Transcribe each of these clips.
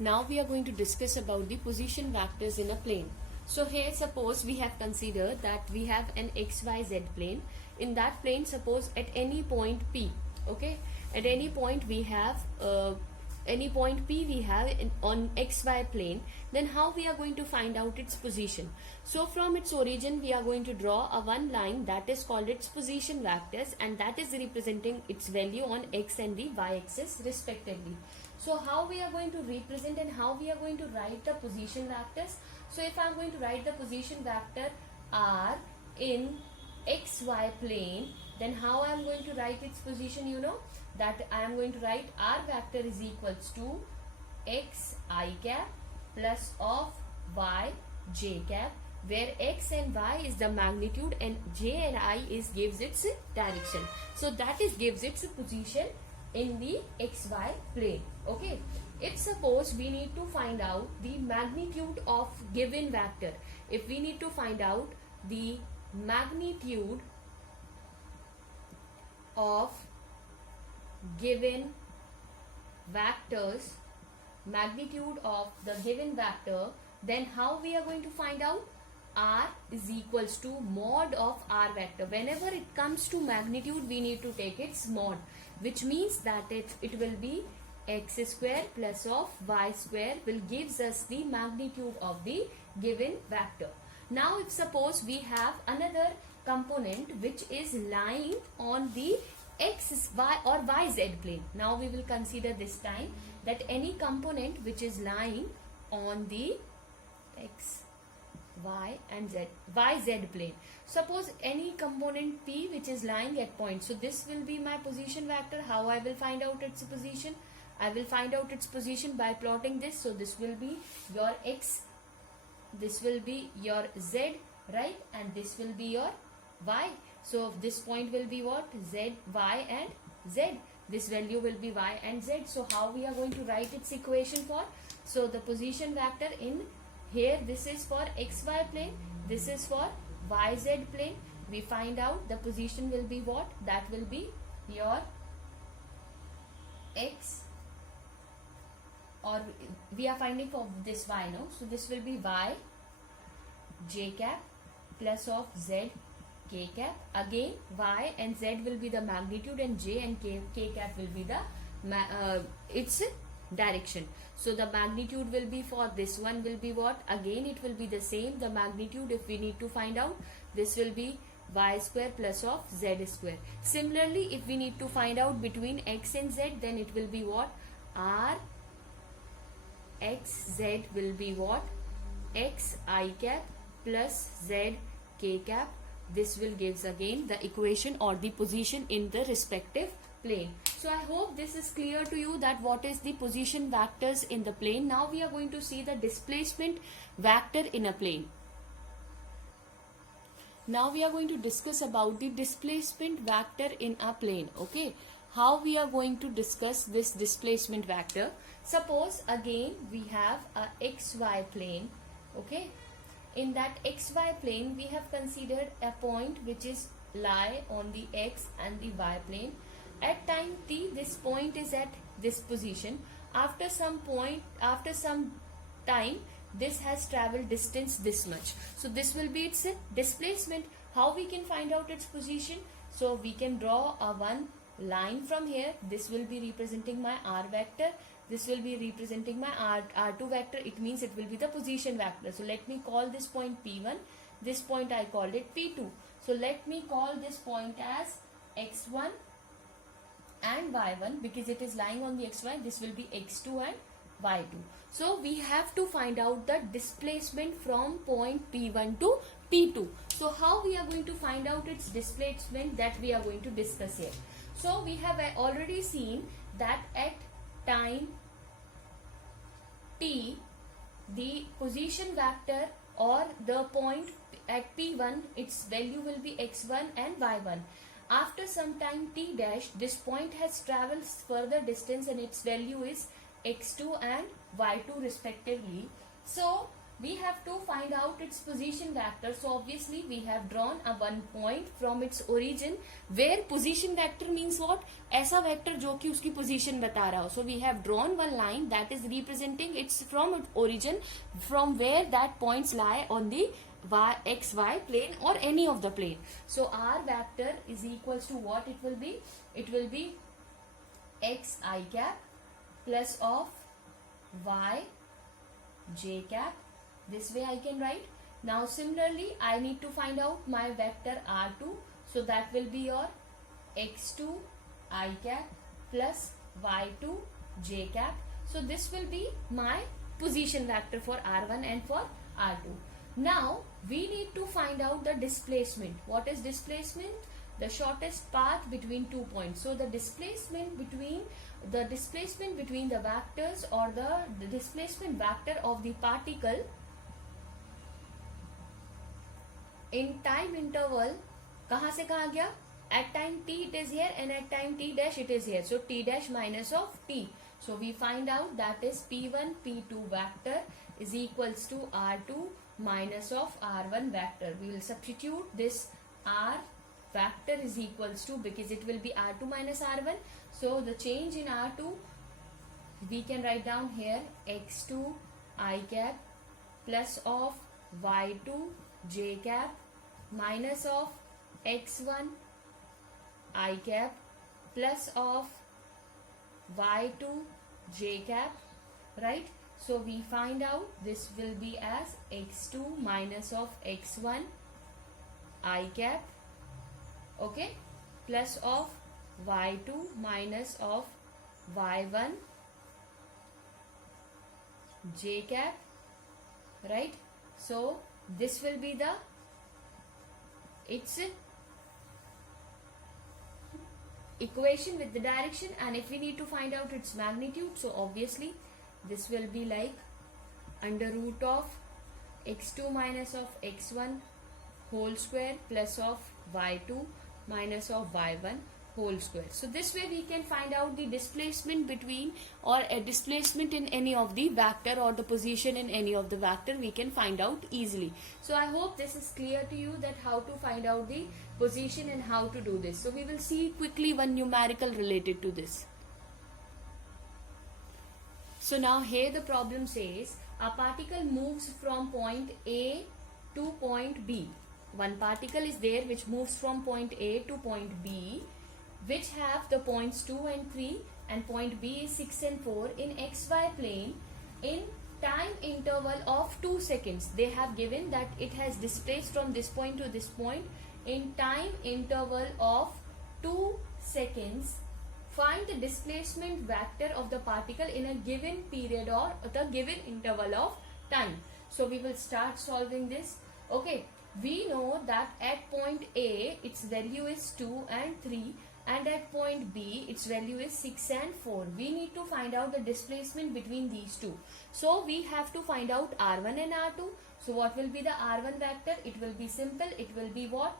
Now we are going to discuss about the position vectors in a plane. So here suppose we have considered that we have an xyz plane. In that plane, suppose at any point P, okay, at any point we have on xy plane, then how we are going to find out its position? So from its origin we are going to draw a one line that is called its position vectors, and that is representing its value on x and the y axis respectively. So how we are going to represent and how we are going to write the position vectors? So if I am going to write the position vector r in xy plane, then how I am going to write its position? You know that I am going to write r vector is equals to x I cap plus of y j cap, where x and y is the magnitude and j and I is gives its direction. So that is gives its position in the xy plane. Okay, if suppose we need to find out the magnitude of given vector, if we need to find out the magnitude of given vectors, magnitude of the given vector, then how we are going to find out? R is equals to mod of r vector. Whenever it comes to magnitude, we need to take its mod, which means that it will be x square plus of y square will gives us the magnitude of the given vector. Now if suppose we have another component which is lying on the x, y or yz plane. Now we will consider this time that any component which is lying on the x, y and z, yz plane. Suppose any component p which is lying at point. So this will be my position vector. How I will find out its position? I will find out its position by plotting this. So this will be your x, this will be your z, right, and this will be your y. So this point will be what? Z, y and z. This value will be y and z. So how we are going to write its equation for? So the position vector in here, this is for xy plane, this is for yz plane. We find out the position will be what? That will be your x, or we are finding for this y now. So this will be y j cap plus of z k cap. Again y and z will be the magnitude and j and k cap will be the its direction. So the magnitude will be for this one will be what? Again it will be the same. The magnitude, if we need to find out, this will be y square plus of z square. Similarly, if we need to find out between x and z, then it will be what? R x z will be what? X I cap plus z k cap. This will gives again the equation or the position in the respective plane. So I hope this is clear to you that what is the position vectors in the plane. Now we are going to see the displacement vector in a plane. Now we are going to discuss about the displacement vector in a plane. Okay, how we are going to discuss this displacement vector? Suppose again we have a xy plane. Okay, in that xy plane we have considered a point which is lie on the x and the y plane. At time t, this point is at this position. After some time, this has traveled distance this much. So this will be its displacement. How we can find out its position? So we can draw a one line from here. This will be representing my r vector. This will be representing my r2 vector. It means it will be the position vector. So let me call this point P1. This point I called it P2. So let me call this point as x1 and y1 because it is lying on the xy. This will be x2 and y2. So we have to find out the displacement from point P1 to P2. So how we are going to find out its displacement, that we are going to discuss here. So we have already seen that at time t, the position vector or the point at P1, its value will be x1 and y1. After some time t dash, this point has traveled further distance and its value is x2 and y2 respectively. So we have to find out its position vector. So obviously we have drawn a one point from its origin, where position vector means what? ऐसा vector जो कि उसकी position बता रहा हो. So we have drawn one line that is representing its from its origin, from where that points lie on the xy plane or any of the plane. So r vector is equals to what it will be? It will be x I cap plus of y j cap. This way I can write. Now similarly I need to find out my vector r2. So that will be your x2 I cap plus y2 j cap. So this will be my position vector for r1 and for r2. Now we need to find out the displacement. What is displacement? The shortest path between 2 points. So the displacement between the vectors, or the displacement vector of the particle in time interval, कहाँ से कहाँ गया? At time t it is here, and at time t dash it is here. So t dash minus of t. So we find out that is p1 p2 vector is equals to r2 minus of r1 vector. We will substitute this r vector is equals to, because it will be r2 minus r1. So the change in r2 we can write down here x2 I cap plus of y2 j cap minus of x1 I cap plus of y2 j cap, right? So we find out this will be as x2 minus of x1 I cap, okay, plus of y2 minus of y1 j cap, right? So this will be the its equation with the direction, and if we need to find out its magnitude, so obviously this will be like under root of x2 minus of x1 whole square plus of y2 minus of y1 whole square. So this way we can find out the displacement between, or a displacement in any of the vector, or the position in any of the vector we can find out easily. So I hope this is clear to you, that how to find out the position and how to do this. So we will see quickly one numerical related to this. So now here the problem says a particle moves from point A to point B. One particle is there which moves from point A to point B, which have the points 2 and 3, and point B is 6 and 4 in xy plane in time interval of 2 seconds. They have given that it has displaced from this point to this point in time interval of 2 seconds. Find the displacement vector of the particle in a given period or the given interval of time. So we will start solving this. Okay, we know that at point A its value is 2 and 3, and at point B its value is 6 and 4. We need to find out the displacement between these two. So we have to find out r1 and r2. So what will be the r1 vector? It will be simple. It will be what?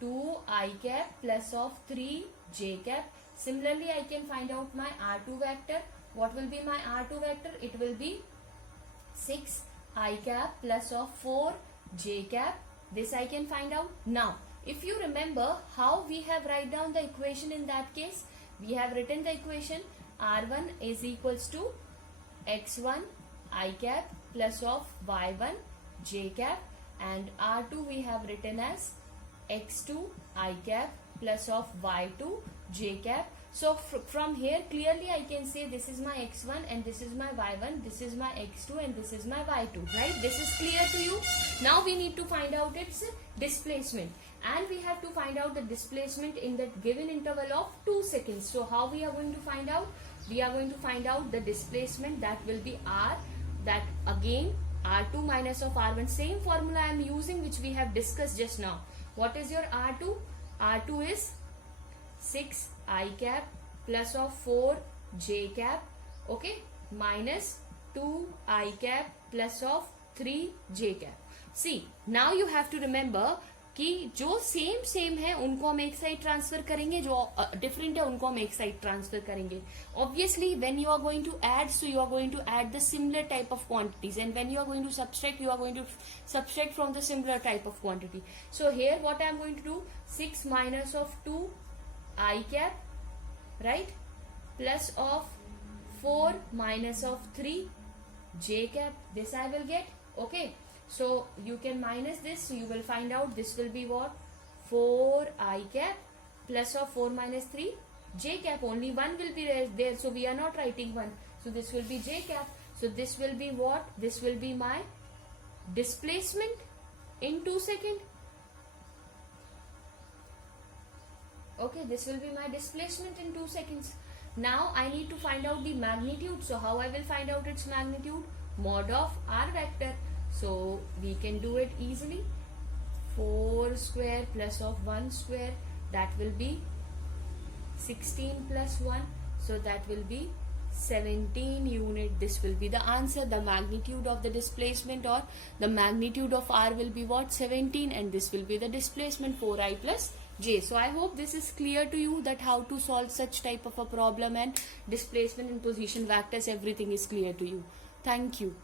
2 I cap plus of 3 j cap. Similarly, I can find out my r2 vector. What will be my r2 vector? It will be 6 I cap plus of 4 j cap. This I can find out. Now, if you remember how we have write down the equation in that case, we have written the equation r1 is equals to x1 I cap plus of y1 j cap, and r2 we have written as x2 I cap plus of y2 j cap. So from here clearly I can say this is my x1 and this is my y1, this is my x2 and this is my y2, right? This is clear to you. Now we need to find out its displacement, and we have to find out the displacement in the given interval of 2 seconds. So how we are going to find out? We are going to find out the displacement, that will be r, that again r2 minus of r1, same formula I am using which we have discussed just now. What is your r2? R2 is 6 I cap plus of 4 j cap, okay, minus 2 I cap plus of 3 j cap. See, now you have to remember कि जो same है उनको हम एक side transfer करेंगे, जो different है उनको हम एक साइड ट्रांसफर करेंगे. Obviously when you are going to add, so you are going to add the similar type of quantities, and when you are going to subtract, you are going to subtract from the similar type of quantity. So here what I am going to do, 6 minus of 2 I cap, right, plus of 4 minus of 3 J cap, this I will get. Okay, so you can minus this, so you will find out this will be what, 4 I cap plus of 4 minus 3 J cap. Only one will be there, so we are not writing 1, so this will be J cap. So this will be what, this will be my displacement in 2 seconds. Okay, this will be my displacement in 2 seconds. Now I need to find out the magnitude. So how I will find out its magnitude? Mod of r vector. So we can do it easily. 4 square plus of 1 square, that will be 16 plus 1, so that will be 17 unit. This will be the answer. The magnitude of the displacement, or the magnitude of r, will be what, 17, and this will be the displacement, 4i plus j. So I hope this is clear to you, that how to solve such type of a problem, and displacement and position vectors, everything is clear to you. Thank you.